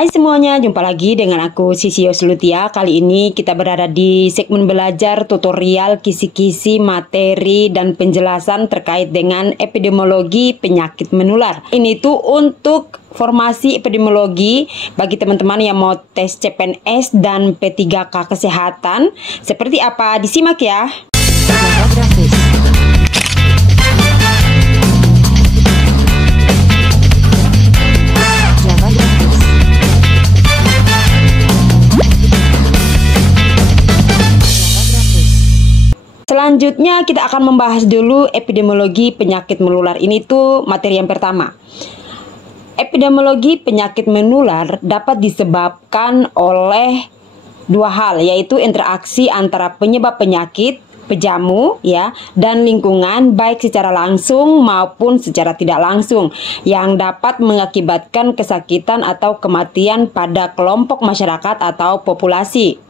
Hai semuanya, jumpa lagi dengan aku Sisi Yoslutia. Kali ini kita berada di segmen belajar tutorial kisi-kisi materi dan penjelasan terkait dengan epidemiologi penyakit menular. Ini tuh untuk formasi epidemiologi bagi teman-teman yang mau tes CPNS dan P3K kesehatan. Seperti apa? Disimak ya. Selanjutnya kita akan membahas dulu epidemiologi penyakit menular. Ini tuh materi yang pertama. Epidemiologi penyakit menular dapat disebabkan oleh dua hal, yaitu interaksi antara penyebab penyakit, pejamu ya, dan lingkungan baik secara langsung maupun secara tidak langsung yang dapat mengakibatkan kesakitan atau kematian pada kelompok masyarakat atau populasi.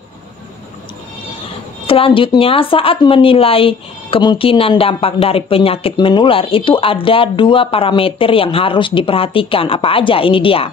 Selanjutnya, saat menilai kemungkinan dampak dari penyakit menular itu ada dua parameter yang harus diperhatikan. Apa aja? Ini dia.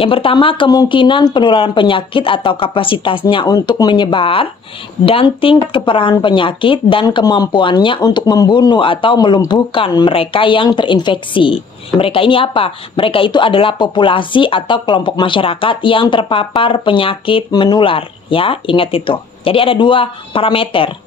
Yang pertama, kemungkinan penularan penyakit atau kapasitasnya untuk menyebar, dan tingkat keparahan penyakit dan kemampuannya untuk membunuh atau melumpuhkan mereka yang terinfeksi. Mereka ini apa? Mereka itu adalah populasi atau kelompok masyarakat yang terpapar penyakit menular. Ya, ingat itu. Jadi ada dua parameter.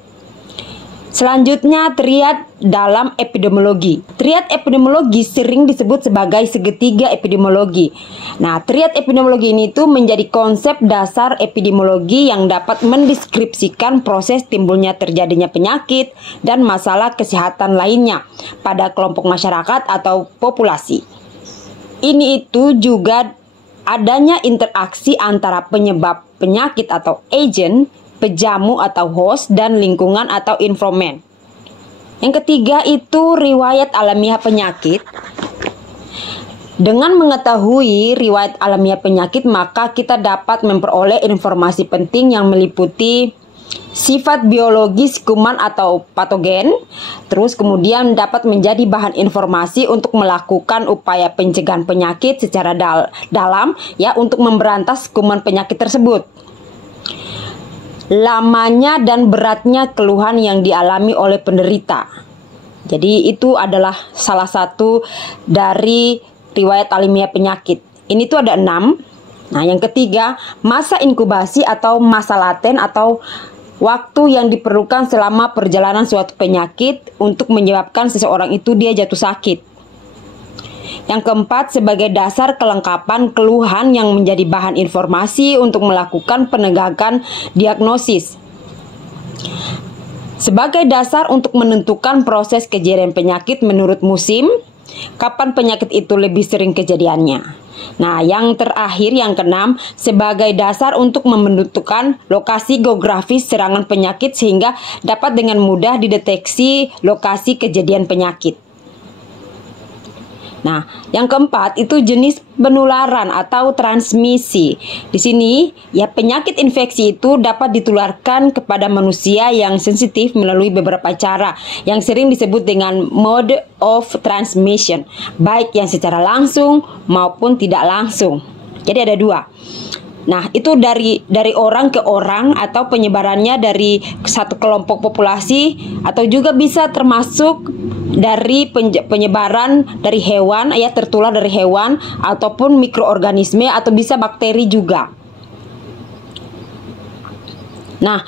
Selanjutnya, triad dalam epidemiologi. Triad epidemiologi sering disebut sebagai segitiga epidemiologi. Nah, triad epidemiologi ini tuh menjadi konsep dasar epidemiologi yang dapat mendeskripsikan proses timbulnya terjadinya penyakit dan masalah kesehatan lainnya pada kelompok masyarakat atau populasi. Ini itu juga adanya interaksi antara penyebab penyakit atau agent, pejamu atau host, dan lingkungan atau environment. Yang ketiga itu riwayat alamiah penyakit. Dengan mengetahui riwayat alamiah penyakit, maka kita dapat memperoleh informasi penting yang meliputi sifat biologis kuman atau patogen. Terus kemudian dapat menjadi bahan informasi untuk melakukan upaya pencegahan penyakit secara dalam ya, untuk memberantas kuman penyakit tersebut. Lamanya dan beratnya keluhan yang dialami oleh penderita. Jadi itu adalah salah satu dari riwayat alamiah penyakit. Ini tuh ada 6. Nah, yang ketiga, masa inkubasi atau masa laten atau waktu yang diperlukan selama perjalanan suatu penyakit untuk menyebabkan seseorang itu dia jatuh sakit. Yang keempat, sebagai dasar kelengkapan keluhan yang menjadi bahan informasi untuk melakukan penegakan diagnosis. Sebagai dasar untuk menentukan proses kejadian penyakit menurut musim, kapan penyakit itu lebih sering kejadiannya. Nah, yang terakhir, yang keenam, sebagai dasar untuk menentukan lokasi geografis serangan penyakit sehingga dapat dengan mudah dideteksi lokasi kejadian penyakit. Nah, yang keempat itu jenis penularan atau transmisi. Di sini ya, penyakit infeksi itu dapat ditularkan kepada manusia yang sensitif melalui beberapa cara yang sering disebut dengan mode of transmission, baik yang secara langsung maupun tidak langsung. Jadi ada dua. Nah, itu dari orang ke orang atau penyebarannya dari satu kelompok populasi, atau juga bisa termasuk dari penyebaran dari hewan ya, tertular dari hewan ataupun mikroorganisme atau bisa bakteri juga. Nah,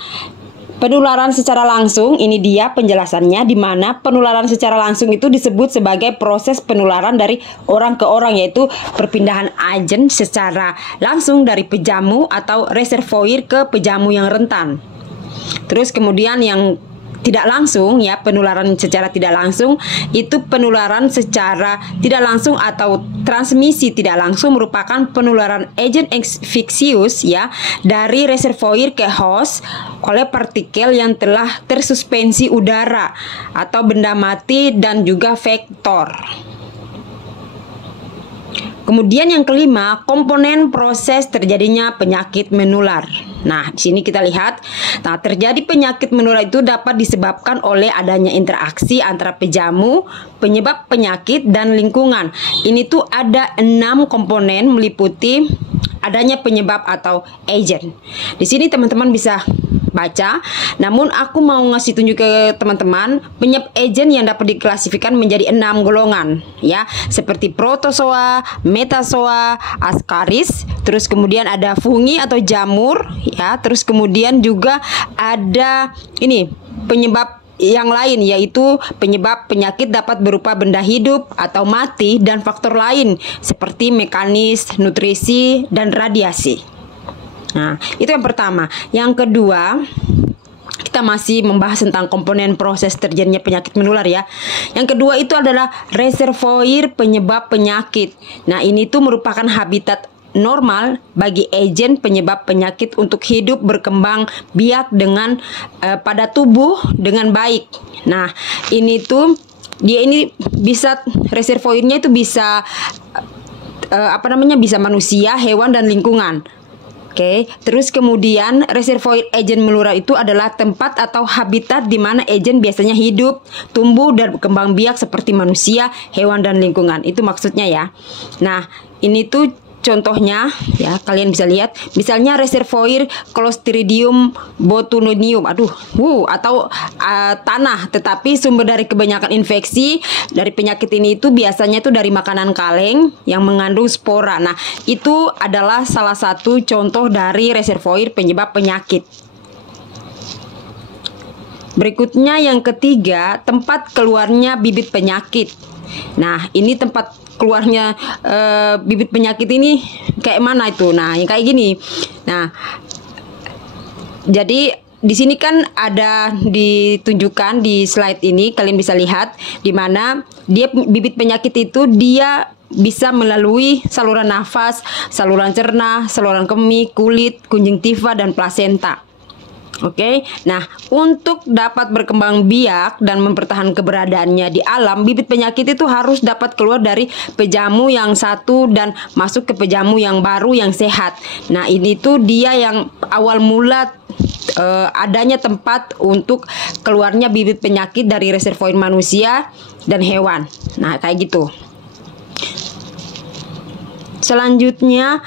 penularan secara langsung, ini dia penjelasannya, di mana penularan secara langsung itu disebut sebagai proses penularan dari orang ke orang, yaitu perpindahan agen secara langsung dari pejamu atau reservoir ke pejamu yang rentan. Terus kemudian yang tidak langsung ya, penularan secara tidak langsung itu penularan secara tidak langsung atau transmisi tidak langsung merupakan penularan agent infeksius ya, dari reservoir ke host oleh partikel yang telah tersuspensi udara atau benda mati dan juga vektor. Kemudian yang kelima, komponen proses terjadinya penyakit menular. Nah, di sini kita lihat, nah, terjadi penyakit menular itu dapat disebabkan oleh adanya interaksi antara pejamu, penyebab penyakit, dan lingkungan. Ini tuh ada 6 komponen, meliputi adanya penyebab atau agent. Di sini teman-teman bisa baca. Namun aku mau ngasih tunjuk ke teman-teman penyebab agent yang dapat diklasifikasikan menjadi 6 golongan ya, seperti protozoa, metazoa, ascaris, terus kemudian ada fungi atau jamur ya, terus kemudian juga ada ini penyebab yang lain, yaitu penyebab penyakit dapat berupa benda hidup atau mati dan faktor lain seperti mekanis, nutrisi, dan radiasi. Nah, itu yang pertama. Yang kedua, kita masih membahas tentang komponen proses terjadinya penyakit menular ya. Yang kedua itu adalah reservoir penyebab penyakit. Nah, ini tuh merupakan habitat normal bagi agen penyebab penyakit untuk hidup berkembang biak dengan pada tubuh dengan baik. Nah, ini tuh dia ini bisa reservoirnya itu bisa bisa manusia, hewan, dan lingkungan. Oke, terus kemudian reservoir agen menular itu adalah tempat atau habitat di mana agen biasanya hidup, tumbuh, dan berkembang biak seperti manusia, hewan, dan lingkungan. Itu maksudnya ya. Nah, ini tuh contohnya ya, kalian bisa lihat misalnya reservoir Clostridium botulinum atau tanah, tetapi sumber dari kebanyakan infeksi dari penyakit ini itu biasanya itu dari makanan kaleng yang mengandung spora. Nah, itu adalah salah satu contoh dari reservoir penyebab penyakit. Berikutnya yang ketiga, tempat keluarnya bibit penyakit. Nah, ini tempat keluarnya bibit penyakit ini kayak mana itu? Nah, yang kayak gini. Nah, jadi di sini kan ada ditunjukkan di slide ini, kalian bisa lihat di mana dia bibit penyakit itu dia bisa melalui saluran nafas, saluran cerna, saluran kemih, kulit, konjungtiva, dan plasenta. Oke, nah untuk dapat berkembang biak dan mempertahankan keberadaannya di alam, bibit penyakit itu harus dapat keluar dari pejamu yang satu dan masuk ke pejamu yang baru yang sehat. Nah, ini tuh dia yang awal mula adanya tempat untuk keluarnya bibit penyakit dari reservoir manusia dan hewan. Nah, kayak gitu. Selanjutnya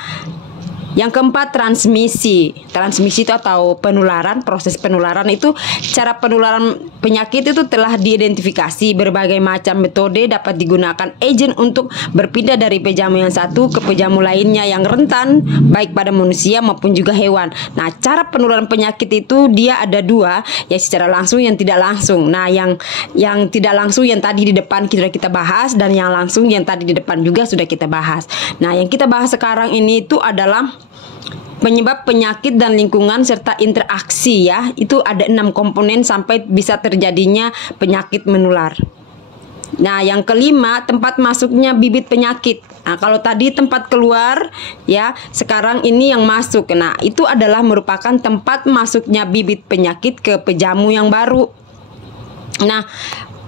yang keempat, transmisi. Transmisi itu atau penularan, proses penularan itu cara penularan penyakit itu telah diidentifikasi. Berbagai macam metode dapat digunakan agen untuk berpindah dari pejamu yang satu ke pejamu lainnya yang rentan baik pada manusia maupun juga hewan. Nah, cara penularan penyakit itu dia ada dua, ya secara langsung yang tidak langsung. Nah, yang tidak langsung yang tadi di depan sudah kita bahas, dan yang langsung yang tadi di depan juga sudah kita bahas. Nah, yang kita bahas sekarang ini itu adalah penyebab penyakit dan lingkungan serta interaksi ya. Itu ada 6 komponen sampai bisa terjadinya penyakit menular. Nah, yang kelima, tempat masuknya bibit penyakit. Nah, kalau tadi tempat keluar ya, sekarang ini yang masuk. Nah, itu adalah merupakan tempat masuknya bibit penyakit ke pejamu yang baru. Nah,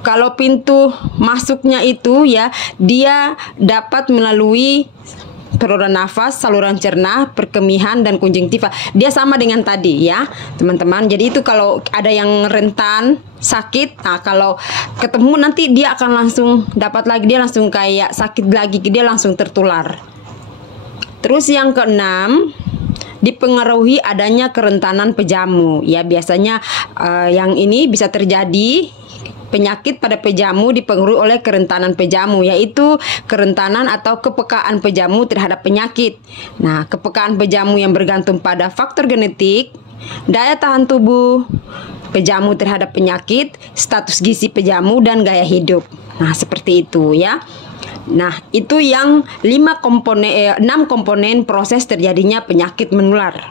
kalau pintu masuknya itu ya, dia dapat melalui saluran nafas, saluran cerna, perkemihan, dan konjungtiva. Dia sama dengan tadi ya, teman-teman. Jadi itu kalau ada yang rentan sakit, nah kalau ketemu nanti dia akan langsung dapat lagi, dia langsung kayak sakit lagi, dia langsung tertular. Terus yang keenam, dipengaruhi adanya kerentanan pejamu. Ya, biasanya yang ini bisa terjadi penyakit pada pejamu dipengaruhi oleh kerentanan pejamu, yaitu kerentanan atau kepekaan pejamu terhadap penyakit. Nah, kepekaan pejamu yang bergantung pada faktor genetik, daya tahan tubuh pejamu terhadap penyakit, status gizi pejamu, dan gaya hidup. Nah, seperti itu ya. Nah, itu yang 6 komponen proses terjadinya penyakit menular.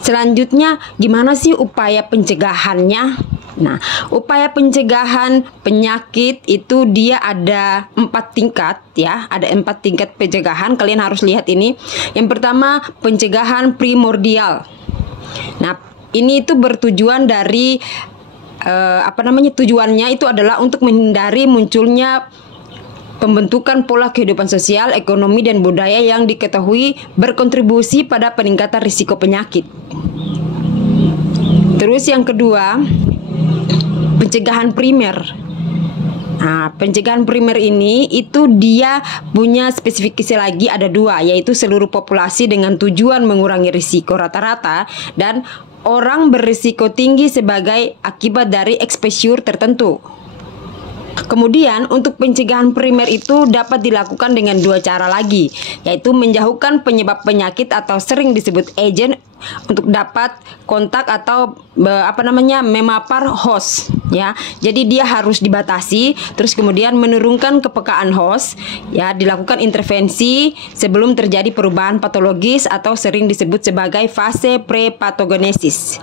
Selanjutnya, gimana sih upaya pencegahannya? Nah, upaya pencegahan penyakit itu dia ada 4 tingkat ya, ada 4 tingkat pencegahan. Kalian harus lihat ini. Yang pertama, pencegahan primordial. Nah, ini itu bertujuan dari tujuannya itu adalah untuk menghindari munculnya pembentukan pola kehidupan sosial, ekonomi, dan budaya yang diketahui berkontribusi pada peningkatan risiko penyakit. Terus yang kedua, pencegahan primer. Nah, pencegahan primer ini itu dia punya spesifikasi lagi ada dua, yaitu seluruh populasi dengan tujuan mengurangi risiko rata-rata dan orang berisiko tinggi sebagai akibat dari exposure tertentu. Kemudian untuk pencegahan primer itu dapat dilakukan dengan dua cara lagi, yaitu menjauhkan penyebab penyakit atau sering disebut agent untuk dapat kontak atau memapar host ya. Jadi dia harus dibatasi, terus kemudian menurunkan kepekaan host ya, dilakukan intervensi sebelum terjadi perubahan patologis atau sering disebut sebagai fase prepatogenesis.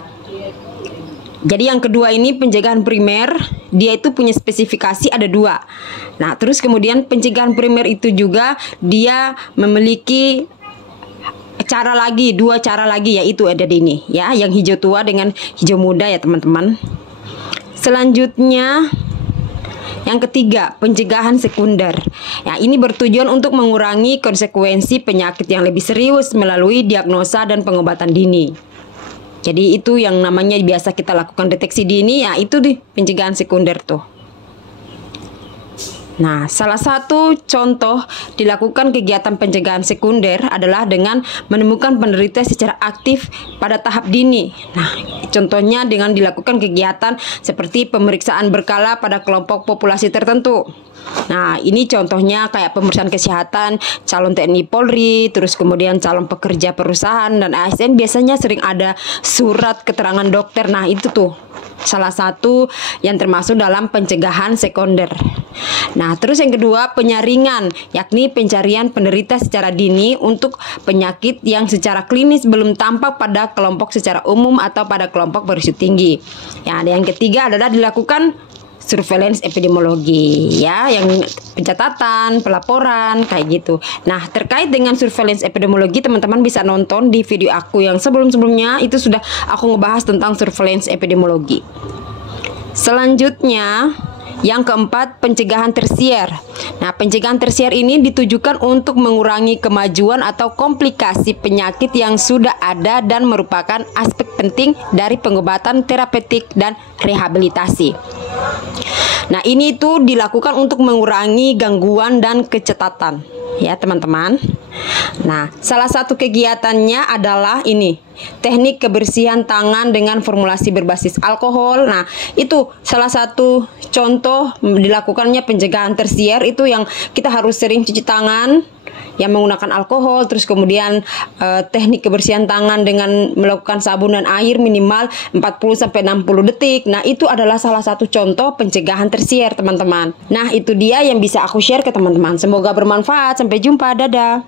Jadi yang kedua ini pencegahan primer, dia itu punya spesifikasi ada dua. Nah, terus kemudian pencegahan primer itu juga dia memiliki dua cara lagi, yaitu ada di ini ya, yang hijau tua dengan hijau muda ya teman-teman. Selanjutnya yang ketiga, pencegahan sekunder. Ya, ini bertujuan untuk mengurangi konsekuensi penyakit yang lebih serius melalui diagnosa dan pengobatan dini. Jadi itu yang namanya biasa kita lakukan deteksi dini, ya itu di pencegahan sekunder tuh. Nah, salah satu contoh dilakukan kegiatan pencegahan sekunder adalah dengan menemukan penderita secara aktif pada tahap dini. Nah, contohnya dengan dilakukan kegiatan seperti pemeriksaan berkala pada kelompok populasi tertentu. Nah, ini contohnya kayak pemeriksaan kesehatan calon TNI Polri, terus kemudian calon pekerja perusahaan dan ASN biasanya sering ada surat keterangan dokter. Nah, itu tuh salah satu yang termasuk dalam pencegahan sekunder. Nah, terus yang kedua, penyaringan, yakni pencarian penderita secara dini untuk penyakit yang secara klinis belum tampak pada kelompok secara umum atau pada kelompok berisiko tinggi. Ya, yang ketiga adalah dilakukan surveillance epidemiologi ya, yang pencatatan, pelaporan kayak gitu. Nah, terkait dengan surveillance epidemiologi, teman-teman bisa nonton di video aku yang sebelum-sebelumnya, itu sudah aku ngebahas tentang surveillance epidemiologi. Selanjutnya, yang keempat, pencegahan tersier. Nah, pencegahan tersier ini ditujukan untuk mengurangi kemajuan atau komplikasi penyakit yang sudah ada dan merupakan aspek penting dari pengobatan terapeutik dan rehabilitasi. Nah, ini itu dilakukan untuk mengurangi gangguan dan kecacatan ya teman-teman. Nah, salah satu kegiatannya adalah ini, teknik kebersihan tangan dengan formulasi berbasis alkohol. Nah, itu salah satu contoh dilakukannya pencegahan tersier, itu yang kita harus sering cuci tangan yang menggunakan alkohol, terus kemudian teknik kebersihan tangan dengan melakukan sabun dan air minimal 40-60 detik. Nah, itu adalah salah satu contoh pencegahan tersier teman-teman. Nah, itu dia yang bisa aku share ke teman-teman. Semoga bermanfaat. Sampai jumpa, dadah.